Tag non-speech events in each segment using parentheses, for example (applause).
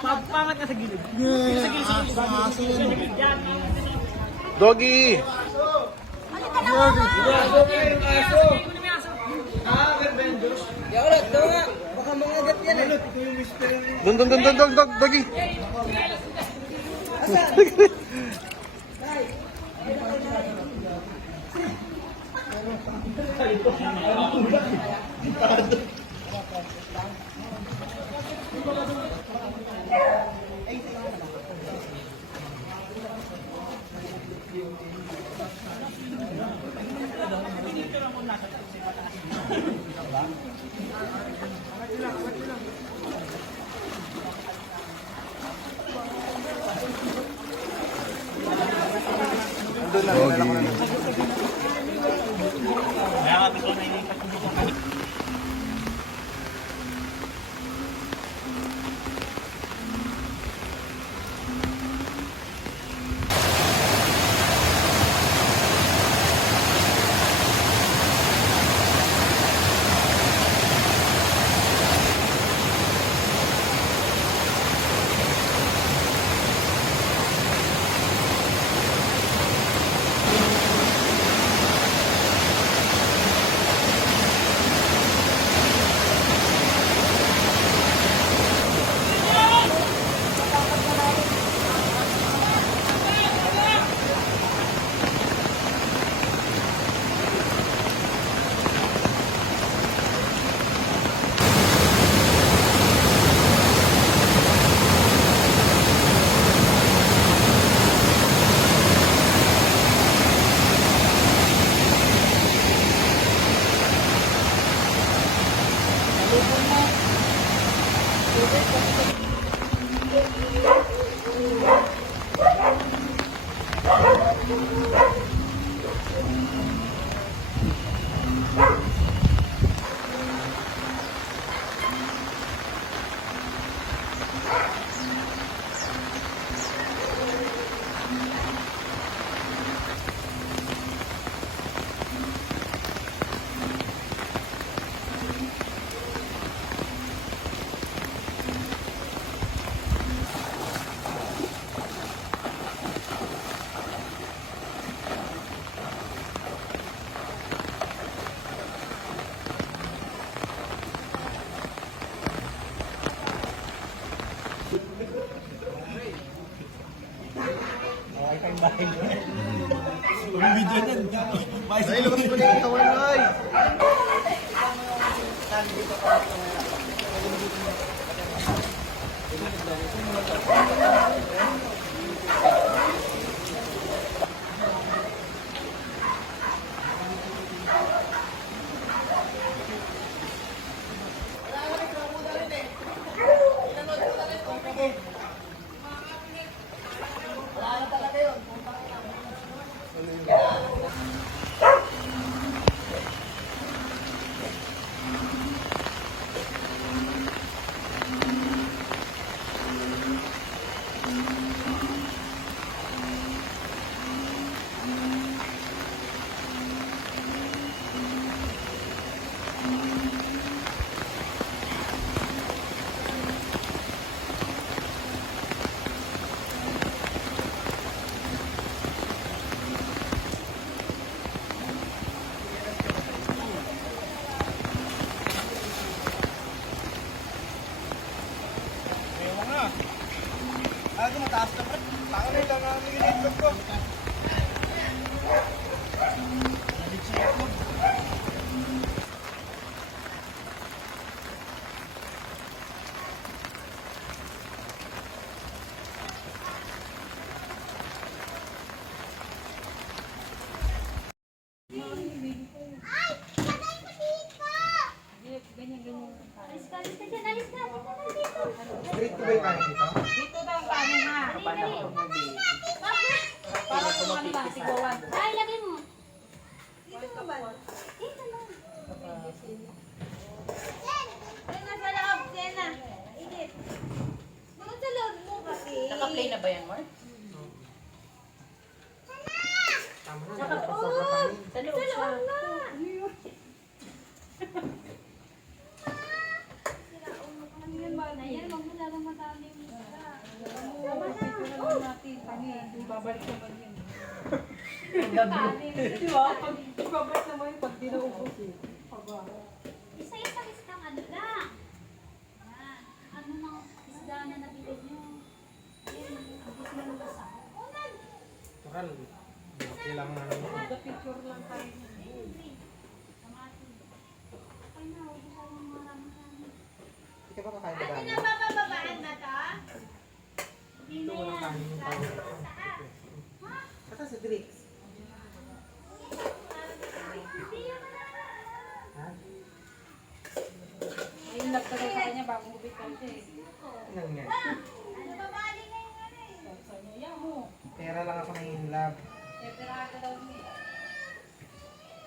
Papangat ka sa gilid. Doggy! Dun, dun, dun, dun, dun, dun, doggy! (laughs) Ay, lang, tigwa. Ay, lagay mo. Dito ba? Dito na. Tena sa loob, Tena. Edit. Mga sa loob mo kasi. Naka-play na ba yan, Mark? Tama na. Sa loob. Sa loob na. Ayan, wag mo lalang matali mo. Tama na. Oh! Babalik naman. Di ba? Pag babalik naman yun, pag di naubos eh. Aba. Isa-isa isang ano lang. Yan. Ano mga isda na nabili nyo? Yan, gusto mo ba sa Unan! Bakal. Kailangan na naman. The picture lang tayo. Na, ka ba kakain na Ate, dami? napapababaan na to? Hindi Ito na walang yan. kanin yung tao. Basta sa drinks. Hindi yan Ha? Nagtagal sa kanya bago ubit ka siya eh. Ano eh? Sabi niya, yan mo. Pera lang ako na in love. Eh, pirata daw niya.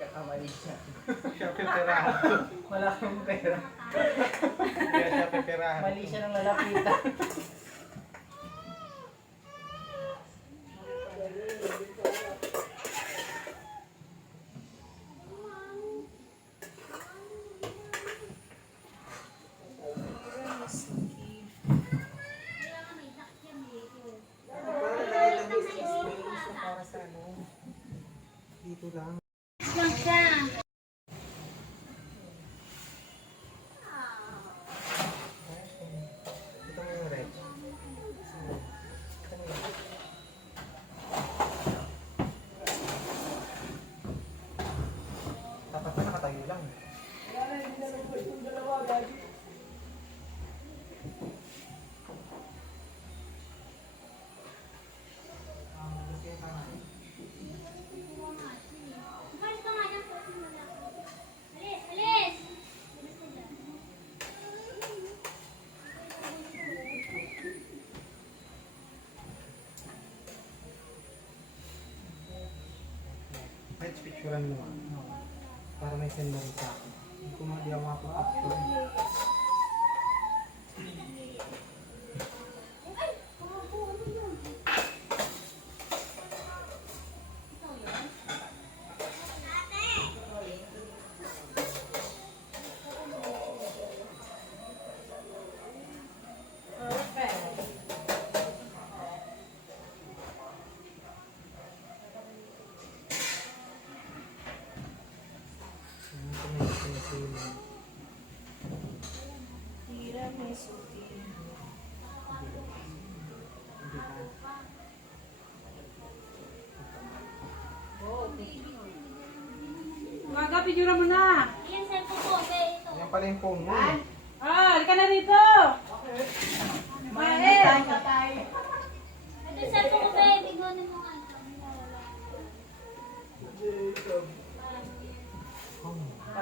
Kakamali siya. siya peperahan. Wala akong pera. Kaya siya peperahan. Mali siya ng lalapitan. Kaya nga may duck yan eh. Para sa ano? Dito lang. Lang siya. Ito mo yung red. Ito mo yun. Dapat na nakatayo lang. Ah, gusto yung tama. Umalis ka nga dyan. Alis, alis! Kahit picturean mo. Para may send na rin sa akin. Hindi ko ma- di ako makapag-picture. Ito may sinisili. Hindi ba? Umaga, picture mo na. Cellphone ko. Okay, ito. Yan pala yung phone mo. Ah, halika na dito. Mael. Ito yung cellphone ko, babe. Iguanin mo nga.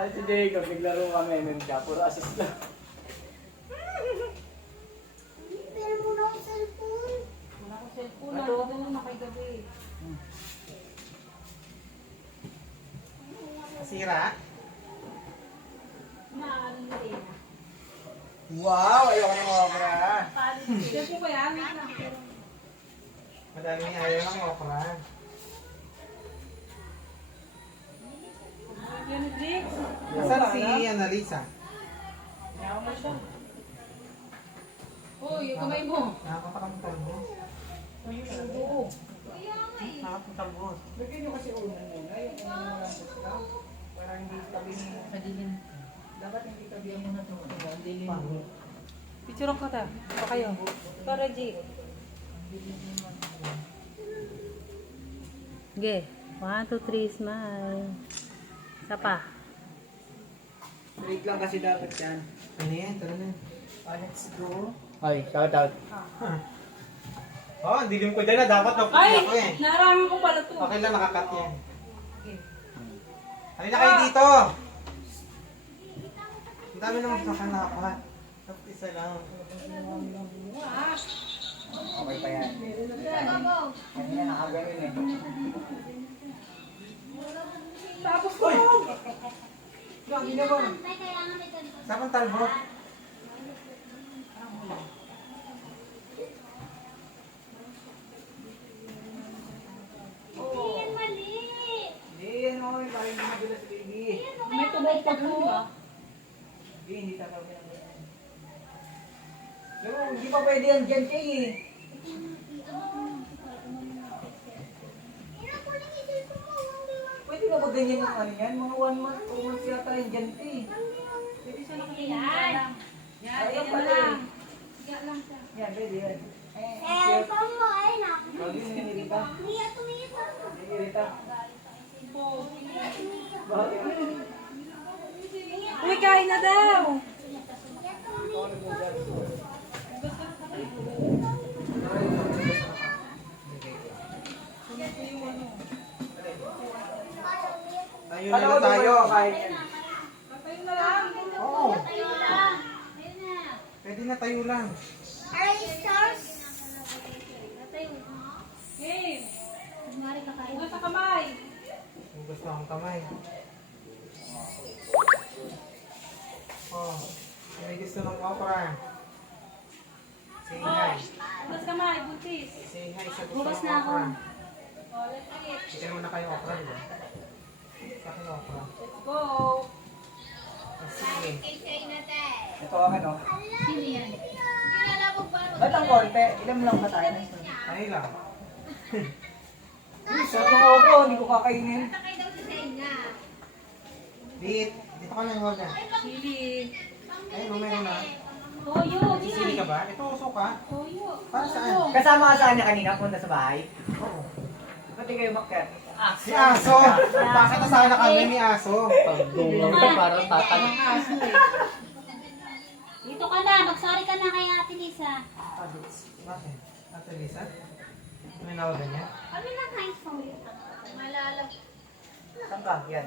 Ay, si Jacob, naglaro kami nun siya. Puro assist lang. Pero muna ako cellphone. Wala ko cellphone. Nandun na kay gabi. Nasira? Maano na rin. Wow! Ayoko na mawakra. Cellphone ko yan. wait lang. Madami ayaw na mawakra. Nasaan si Annalisa? Yawa mo siya. Uy, yung kamay mo. Nakakapakamtal mo. Oo. Nakakapakamtal Bigyan nyo kasi unan muna. Yung unan mo lang gusto. Para hindi tabi mo. Madilim. Dapat hindi tabi mo na ito. Hindi mo. Picture ko ta. Pa kayo. Para G. Sige. One, two, three, smile. Isa pa. Break lang kasi dapat yan. Ano yan? Tara na. Ah, let's go. Ay, shout out. Oh, ang dilim ko dyan na. Dapat na Ay! ako eh. Narangan ko pala to. Okay lang, nakakat yan. Halina kayo dito! Ang dami naman sa kanaka. Tapos isa lang. Okay pa yan. Kanina nakaganon eh. Tapos ko. Gagi na ba? Tay, kaya nga may ganito. Saan pang talbo? Yan yan. May tumaw pa doon ba? Hindi, hindi tatawag na ganyan. Pero hindi pa pwede yan dyan, Chay eh. Pwede na ba ganyan yung ano yan? Mga one month, two months yata yung dyan eh. Yan. Yan, yan pala eh. Higa lang siya. Yan, pwede yan. Eh, Eh, como ay na. Lagi mo yung irita. Niya tumita. Yung irita. Bakit? Uy, kain na daw! Tayo Ano na tayo. Kahit yan. Oo. Tayo lang. Ayun na. Pwede na tayo lang. Are you stars? Tayo. Game! Sa kamay! Hugas na akong kamay. Oh, may gusto ng okra. Say hi. Huwag kamay, buntis! Say hi sa gusto Hugas ng na ako. Oh! Sige naman na kayo okra, di ba? Sa akin okra. Let's go! Sige. Ito ang ano. Sino yan? Ba't ang konti? Ilan lang ba tayo? Ay lang. Sa mga ako, hindi ko kakainin. Dit, dito ka lang Olga. Sili! Ay, meron na. Toyo. Sisili ka ba? Ito, uso ka. Toyo. Para saan? Kasama ka sa kanya kanina, punta sa bahay. Oo. Ba't di kayo makyat? Si Aso! Bakit nasana kami ni Aso? Pagdungan ka parang tatang. Dito ka na. Magsari ka na kay Ate Lisa. Bakit? Ate Lisa? May nawagan niya? Kami na kain sa Malalag. Saan ka? Yan.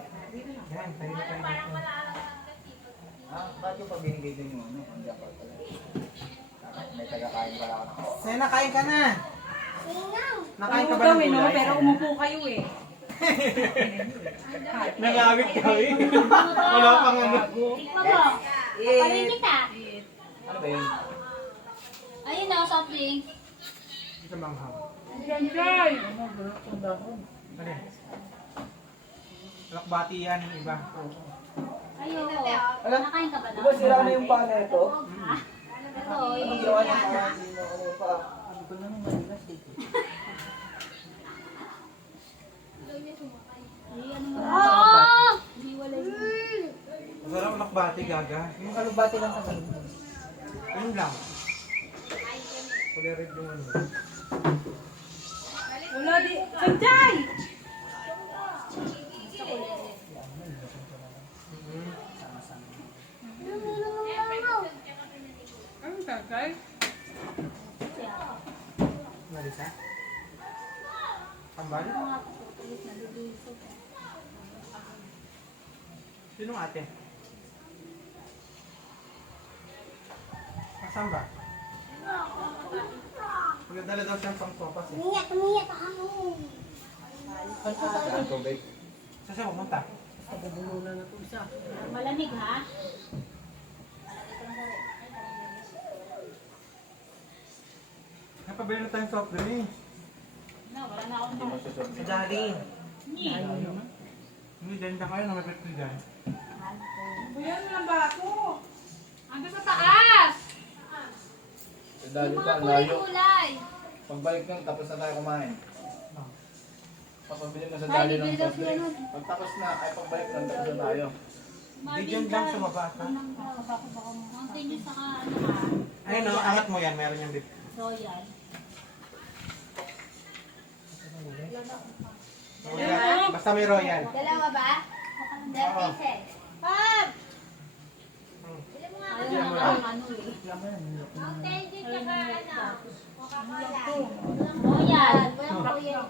Yan, tayo na tayo dito. Ah, ba't yung pa binigay din yung ano? Ang jackal pala. Ah, May tagakain pala ako Sena, kain ka na! Nakain ka Ano ba ng no? gulay? Pero umupo kayo eh. Nangawit kami. Wala pang ano. Tikman mo. Paparin kita. Ano ba yun? Ayun na, soft drink. Ito manghang. Ganjay! Ano yan? Lakbati yan yung iba. Ayun. Nakain ka ba na? ba sira na yung paa na ito? Ito, yung ginawa niya? Ako pa. Hindi ko na nung maligas Wala akong lakbati, gaga. Yung kalubati lang kami. Ayun lang. Pag-read yung ano. Wala di... Ganjay! Ang tagay. Marisa? Kambal? Sinong ate? Asan ba? Magdala daw siyang pang sopas eh. Niya tumiya pa kami. Ang tubig. Saan siya pumunta? Malamig ha? Napabili na tayong soft drink. No, wala na akong mo susunod. Sa Daddy. Hindi. Hindi, dyan na kayo. Namagkat ko dyan. Buyan mo ng baso. Ando sa taas! Dali Yung pa, mga ang layo. kulay-kulay. Pagbalik nang tapos na tayo kumain. Papabili na sa Ay, dali ng bibili daw soft sila drink. nun. Pag tapos na, ay pagbalik nang tapos na tayo. Hindi dyan lang sa baba. ha? Mountain Dew saka ano ha? Ayun o, angat mo yan. Meron yung bit. Royal. Royal. Basta may royal. Dalawa ba? Dalawa pieces. Pab! Ayaw na lang ano eh. Mountain Dew tsaka ano? Coca-Cola. Royal.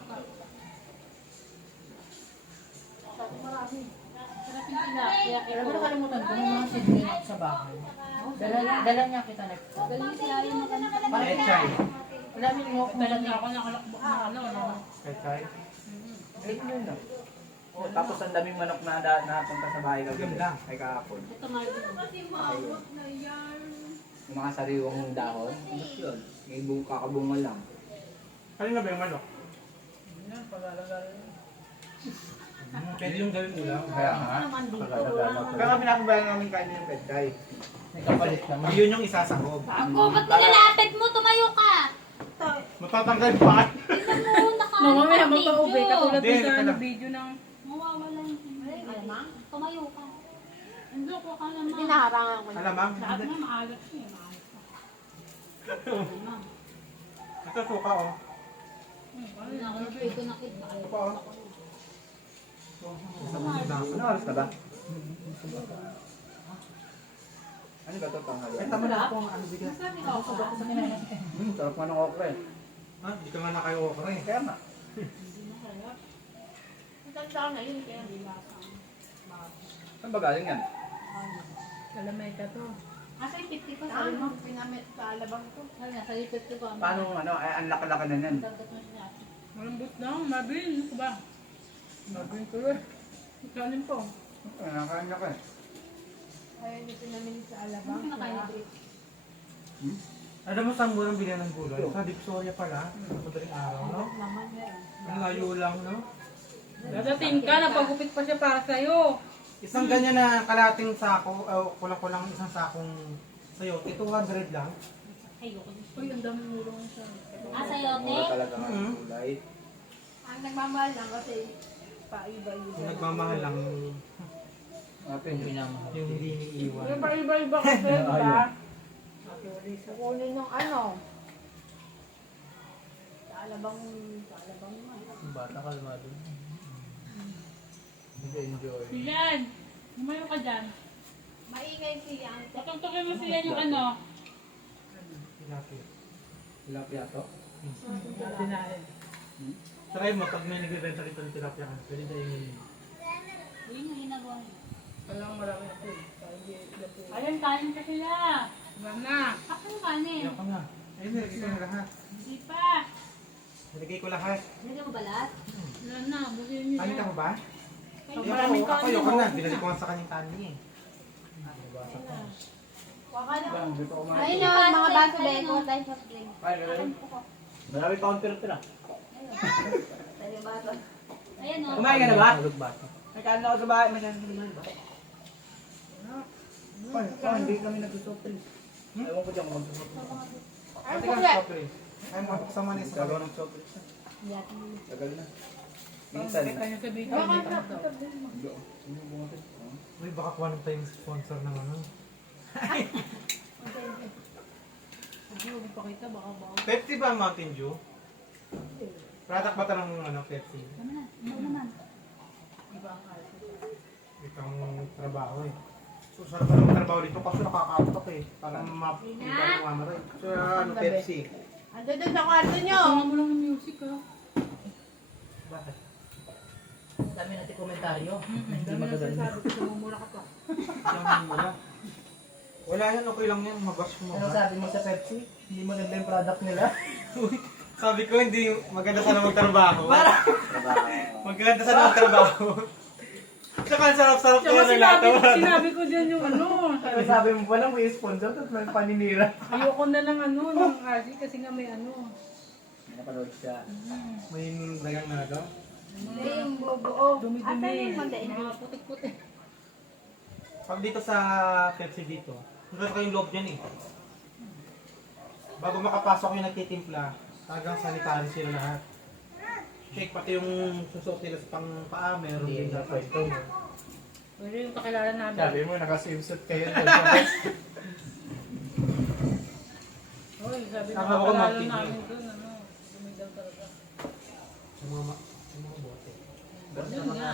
Walang tilapia. Alam mo, nakalimutan ko ng mga sidling ako sa bahay. Dala, dala niya kita na. Galing sila yung maganda. Pechay. Alam mo, dala niya ako. nakalakbok na ano, no? Pechay. Oh, tapos ang daming manok na da, napunta sa bahay kagabi. Ganda. Ay kahapon. Ito Marvin. Yung mga sariwang dahon. Ano yun? May bu- kakabunga lang. Kanina ba yung manok? Hmm, Pwede yung gawin ulam. Kaya nga. Naman dito. Kaya kami napabayang namin kain yung petchay. May kapalit naman. Yun yung isasahog. Ako, ba't nilalapit mo? Tumayo ka. Matatanggal pa. No, mamaya magpa-ube. Katulad Hindi, din sa ano, lang. video ng... Mawawala Tumayo ka. Hindi ko ka naman. Hinaharangan ko. Alamang, Lahat hindi. na maalat siya. eh, Maalat ka. Ito suka oh. Hindi na ako nagpwede na kid. Ito pa oh. Ano oras na ba? Ano ba ito tanghali? Ay, tama na ako. Ano bigyan? Saan ikaw ka? Hmm, sarap nga ng okra eh. Ha? Hindi ka nga nakayo okra eh. Kaya nga. Tanda na yun. Kaya Saan ba galing yan? Kalamay ka to. Asa yung 50 ko? Sabi mo? Pinamit sa alabang ko. Sabi nga, sa yung 50 ko. Paano ano, ay, ang laki-laki na yan. Mo. Malambot lang. Mabin. Ano ka ba? Mabin ko rin. Kanin po. Ay, nakain ako eh. Ayun yung pinamit sa Ano alabang. kinakain natin? Alam mo saan murang bilhan ng gulay? Sa Dipsoria pala. Madaling araw, no? Ang layo lang, no? Dadating ka. Napagupit pa siya para sa'yo. Isang ganyan na kalating sako, uh, kulang-kulang isang sakong sayo, 200 lang. Ayoko. Uy, ang dami mulong siya. Ah, sayote? Mura talaga nga Mhm. ng gulay. Ang nagmamahal lang kasi paiba-iba. Yung nagmamahal lang Ate, yung minamahal. yung hindi iniiwan. Yung iba-iba kasi, di ba? (laughs) Kukunin yung ano. Sa alabang, sa alabang mo. Bata kalmado. Enjoy. Siyan. Lumayo ka dyan. Maingay siya. Patungtukin mo siya yung ano. Tilapia. Tilapia to? Dinahin. Try mo, pag may nagbibenta rito ng tilapia ka, pwede na yung Yun yung ginagawa niya. Kailangan marami ako eh. Ayun, kanin ka sila. Wala na. Ako yung kanin. Ka nga. Ayun, nilagay ko na lahat. Hindi pa. Nilagay ko lahat. Hindi mo balat? Wala na. Kanin ka mo ba? Maraming ako kanin. ayoko oh. na. Binalik ko nga sa kanyang kanin eh. Waka na. Ayun yung mga baso ba ito tayo. Ay, galing. Marami pa akong pira-pira. Baso. Ayan o. Kumain ka na ba? Tulog bata. May kain ako sa bahay. May kain sa bahay ba? Ah, hindi kami nag-soft drinks. Ewan ko dyan kung ka, kuya. stop eh. Ay, mapaksa man eh sa Gagawa ng drinks. Tagal na. Minsan. Baka hindi? Uy, baka kuha ng time sponsor ng ano. Hindi ipakita. Baka baka. Pepsi ba ang Mountain Dew? Product ba ito ng ano, Pepsi? Tama na. Ikaw naman. Iba ang. Itong trabaho eh. So, sarap ng trabaho dito kasi nakakaantok eh. Parang mapita ng mama rin. So, ano, Pepsi. Ando doon sa kwarto nyo. Tingnan mo lang ng music ha. Bakit? Dami natin komentaryo. Hindi magaganda. Sumumura ka pa. Yung wala. Wala yan, okay lang yan. Mabash mo. Ano sabi mo sa Pepsi? Hindi maganda yung product nila. Sabi ko, hindi maganda sana magtrabaho. Trabaho. Maganda sana magtrabaho. Tsaka ang sarap-sarap ko na sinabi, nilatawa. sinabi ko dyan yung ano. Sabi mo pa lang may sponsor at may paninira. Ayoko na ng ano, ng RC kasi nga may ano. Napanood siya. May dagang na ito. Hindi yung bubuo. Dumi-dumi. Yung? Mga putik-putik. Pag dito sa Pepsi dito, maganda kayong loob dyan eh. Bago makapasok yung nagtitimpla, talagang sanitary sila lahat. Shake pati yung susok nila sa pang paa, meron din sa pwesto. Pero yung kakilala namin. Sabi mo, naka-swimsuit kayo. Oy, sabi ko, kakilala namin doon, ano, dumi daw talaga. Sa mga, ma- sa mga bote. Pero sa Yun nga.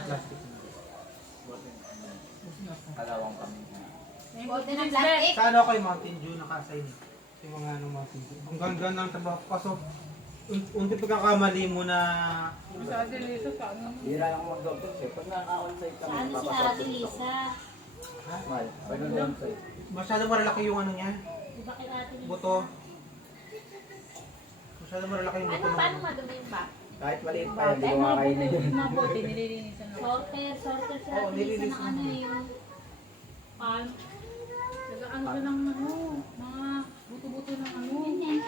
Kalawang kami. Bote ng plastic. Sa ano ko yung Mountain Dew naka-assign eh. Yung mga ano Mountain Dew. Ang ganda ng trabaho ko. Kaso, un- unti pagkakamali mo na Sa Ate Lisa, sa ano? Hira lang ako mag-doctor eh. Pag naka-onsite kami, Sa ano si papasok Ate. Lisa? Mahal. Pag naka-onsite. masyado malalaki yung ano niya, Di ba kay Ate Lisa? buto. Masyado malalaki yung buto Ano, paano ng... madumi yung ba? Kahit maliit pa yan, hindi ko kakainin yun. mga bote, nililinisan. Sorter, sorter si Oo, nililis ng ano yung... Pan. Nag-ano ka ng ano, mga buto-buto ng ano. Yun yan,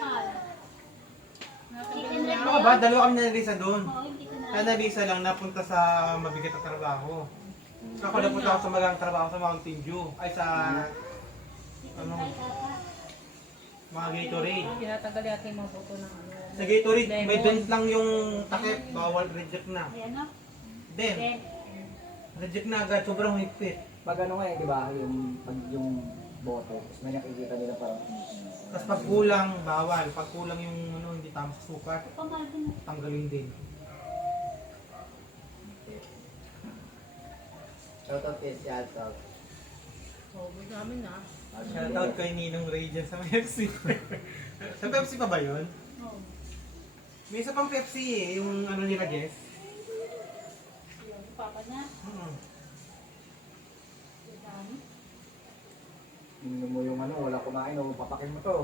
niya. Ako ba? Dalawa kami na Lisa doon. Oo, hindi ko na. Kaya na Lisa lang napunta sa mabigat na trabaho. Ako napunta ako sa magang trabaho sa Mountain Dew. Ay sa ano, mga Gatorade. Tinatanggal yata yung mga buto ng ano. Sa Gatorade, may dent lang yung takip. Bawal reject na. Ay, ano? Dent. Reject na agad, sobrang higpit. Pag ano nga eh, di ba? Yung, pag yung bote, tapos may nakikita nila parang Tapos pag kulang, bawal. Pag kulang yung ano, hindi tama sa sukat, tanggalin din. Shoutout kay si Alta. Oh, gusto namin na. Shoutout kay Ninong Ray dyan sa Pepsi. (laughs) sa Pepsi pa ba yun? Oh. May isa pang Pepsi eh, yung ano nila guess. Yung papa niya. Hmm. Tingnan mo yung ano, wala kumain o papakin mo to.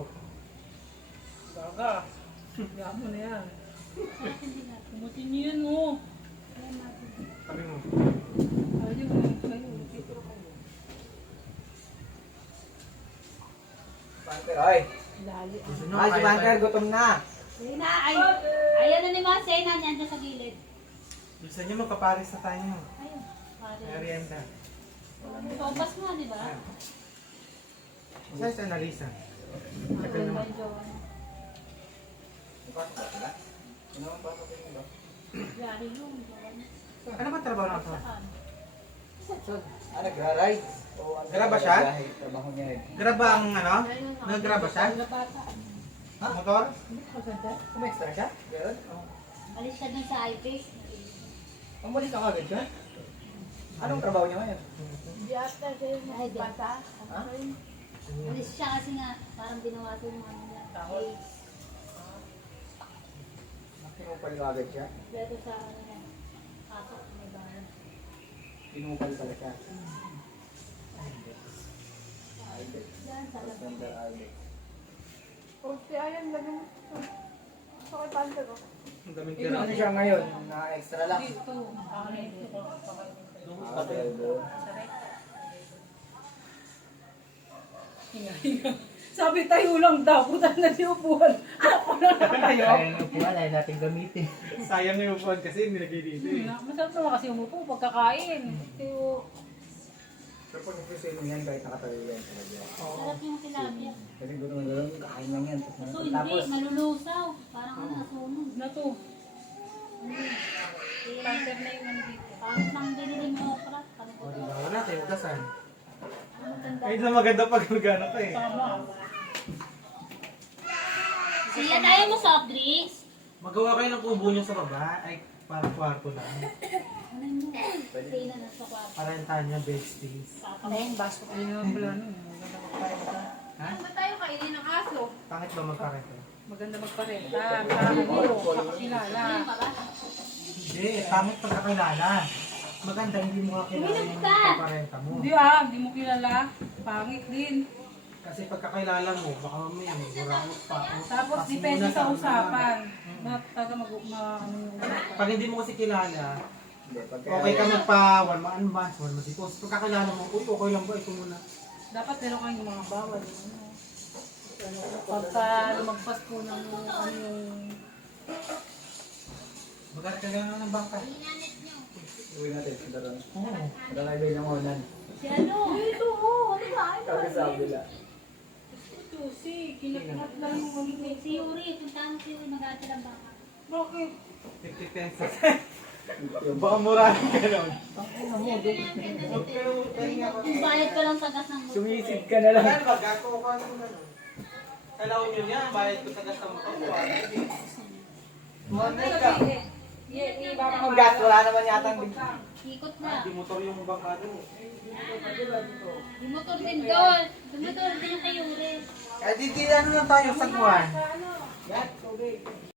Baga. Kaya (laughs) mo na yan. Kumutin niyo yan, oh. Sabi mo. Ayaw mo. Panther, ay! Nyo, Ay, si tayo- gutom na! Ayun na, ay, ayan na ni Mga Sena, niyan dyan sa gilid. Gusto nyo magpapares na tayo. Ayun, pare. Merienda. Sopas nga, di ba? Isa sa analisa. Tagal naman. Ano ba? Yari yung yun. Ano ba trabaho na ito? Saan? Ah, nagra-ride? Graba siya? Trabaho niya eh. Graba ang ano? Naggraba siya? Ha? Motor? Kumextra siya? Meron? Oh. Alis ka dun sa iPace. Umalis ka agad siya? Anong trabaho niya ngayon? Ay, di. Ha? Alis siya kasi nga, parang binawasan yung ano niya. Pace. Pinupal ka agad siya? Dito sa ano niya. Pasok, may bahay. Pinupal pala siya. Aldex. Diyan, sa labas. Ganda Aldex. Ang daming Ito tira. ano siya ngayon? Na extra lang? Ito. Ah, pero Sabi tayo lang daw. Puta na si upuan. Ako lang na tayo. Nga po, wala natin gamitin. Sayang yung phone kasi nilagay dito eh. Masarap naman kasi umupo pagkakain. Pero, Pero pag nag-presale mo yan, kahit nakatayo yan talaga. Sarap yung tilapia. Kasi gutom na gutom, kain lang yan. Tapos, Ito hindi, tapos malulusaw. Parang ano, nasunog. na to. Cancer na yung ano dito. Parang nang binili mo. Kami ko O diba, wala tayo utasan. Tanda? Kahit na maganda pag nagano ka eh. Siya tayo mo soft drinks. Magawa kayo ng kubo nyo sa baba, ay parang kwarto lang. Ano? Stay na nasa kwarto. Para yung tanya besties. Tatawin. Basto ko yun ang plano. Maganda magparenta. Ha? Ano tayo kainin ng aso? Pangit ba magkarito? Maganda magparenta. Para kakakilala. Ano pa ba? Hindi, pangit pagkakilala. Maganda, hindi mo kakilala yung ka! paparenta mo. Hindi ah, hindi mo kilala. Pangit din. Kasi pagkakilala mo, baka mamaya may burakot pa. O, Tapos pass depende sa ano usapan. Mag na ano yung usapan? Pag hindi mo kasi kilala, Hindi, pagka... okay ka magpa one month advance, one month deposit. Pagkakilala mo, uy, okay lang ba? Ito muna. Dapat meron kayong mga bawal. Ano. Pagka lumagpas po ng ano yung Magkakaroon ka lang ng bangka. Uwi natin sa daron. Oo. Nakalagay ng unan. Si ano? Ito, oh. Ano ba? Ano Sabi sa kabila. Susi, kinaknat lang yung mga Si Yuri, puntahan mo si Yuri, mag-aaral ang baka. Bakit? 50 pesos. (laughs) Baka murahin ka nun. Kung bayad ko lang sa gas ng motor. Sumisid ka na lang. Kailan ba? Gako ka ano na nun? Kailangan nyo niya, bayad ko sa gas ng motor. Monday ka. Yeah, iba ka Ang gas, wala naman yata. Ikot na. Di motor yung bangka Dumotor din doon. Dumotor din kayo, Res. Kaya titira na lang tayo sa kuwan. Yan, tubig.